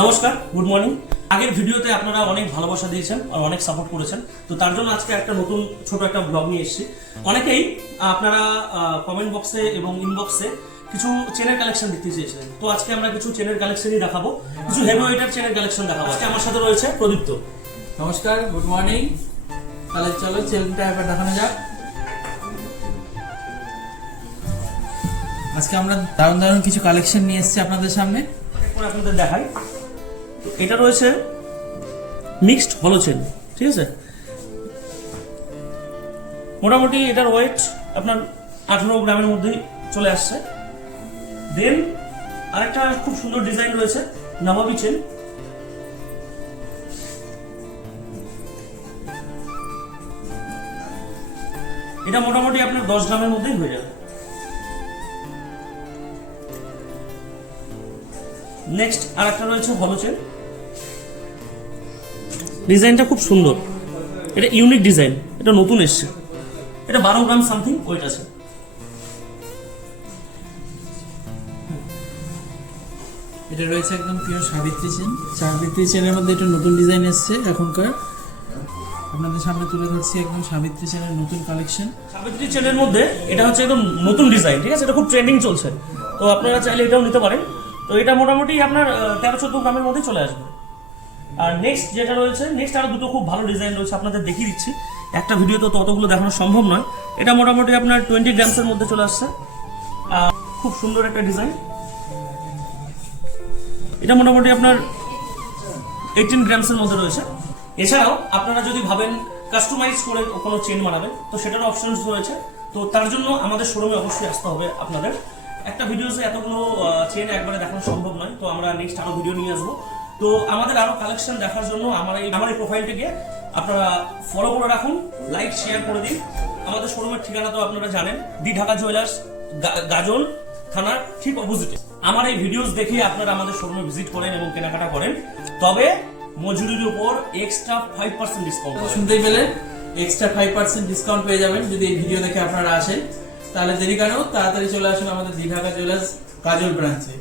নমস্কার, good morning. আগের ভিডিওতে আপনারা অনেক ভালোবাসা দিয়েছেন আর অনেক সাপোর্ট করেছেন, তো তার জন্য আজকে একটা নতুন ছোট একটা ব্লগ নিয়ে এসেছি। অনেকেই আপনারা কমেন্ট বক্সে এবং ইনবক্সে কিছু চেনের কালেকশন দেখতে চেয়েছিলেন, তো আজকে আমরা কিছু চেনের কালেকশনই দেখাবো, কিছু হেভি ওয়েটার চেনের কালেকশন দেখাবো। আজকে আমার সাথে রয়েছে প্রদীপ্ত। নমস্কার, গুড মর্নিং। তাহলে চলো চেনটা এবার দেখানো যাক। আজকে আমরা দারুণ দারুণ কিছু কালেকশন নিয়ে এসেছি আপনাদের সামনে। এরপর আপনাদের দেখাই, তো এটা রয়েছে মিক্সড হলো চেন, ঠিক আছে। মোটামুটি এটার ওয়েট আপনার 18 গ্রামের মধ্যেই চলে আসছে। দেন আরেকটা খুব সুন্দর ডিজাইন রয়েছে নবাবী চেন। এটা মোটামুটি আপনার 10 গ্রামের মধ্যেই হয়ে যাবে। নেক্সট আরেকটা রয়েছে হলো চেন, ডিজাইনটা খুব সুন্দর, এটা ইউনিক ডিজাইন, এটা নতুন এসছে। এটা 12 গ্রাম সামথিং ওয়েট আছে। এটা রয়েছে একদম পিওর সাবিত্রী চেন। সাবিত্রী চেনের মধ্যে এটা নতুন ডিজাইন এসছে এখনকার। আপনাদের সামনে তুলে ধরছি একদম সাবিত্রী চেনের নতুন কালেকশন। সাবিত্রী চেনের মধ্যে এটা হচ্ছে একদম নতুন ডিজাইন, ঠিক আছে। এটা খুব ট্রেন্ডিং চলছে, তো আপনারা চাইলে এটাও নিতে পারেন। তো এটা মোটামুটি আপনার 13-14 গ্রামের মধ্যে চলে আসবে। আর নেক্সট যেটা রয়েছে, নেক্সট আরো দুটো খুব ভালো ডিজাইন রয়েছে, আপনাদের দেখিয়ে দিচ্ছি। একটা ভিডিও তো ততগুলো দেখানো সম্ভব নয়। এটা মোটামুটি আপনার 20 গ্রামসের মধ্যে চলে আসছে। খুব সুন্দর একটা ডিজাইন। এটা মোটামুটি আপনার 18 গ্রামসের মধ্যে রয়েছে। এছাড়াও আপনারা যদি ভাবেন কাস্টমাইজ করে কোনো চেন বানাবেন, তো সেটারও অপশনস রয়েছে। তো তার জন্য আমাদের শোরুমে অবশ্যই আসতে হবে আপনাদের। একটা ভিডিওতে এতগুলো চেন একবারে দেখানো সম্ভব নয়, তো আমরা নেক্সট আরো ভিডিও নিয়ে আসবো। তো আমাদের আরো কালেকশন দেখার জন্য আমার এই প্রোফাইলটাকে আপনারা ফলো করে রাখুন, লাইক শেয়ার করে দিন। আমাদের শোরুমের ঠিকানা তো আপনারা জানেন, দি ঢাকা জুয়েলার্স, গাজল থানার ঠিক অপোজিটে। আমার এই ভিডিওস দেখে আপনারা আমাদের শোরুমে ভিজিট করেন এবং কেনাকাটা করেন, তবে মজুরির উপর এক্সট্রা 5% ডিসকাউন্ট। শুনতেই পেলেন, এক্সট্রা 5% ডিসকাউন্ট পেয়ে যাবেন যদি এই ভিডিও দেখে আপনারা আসেন। তাহলে দেরি কেন, তাড়াতাড়ি চলে আসুন আমাদের দি ঢাকা জুয়েলার্স গাজল ব্রাঞ্চে।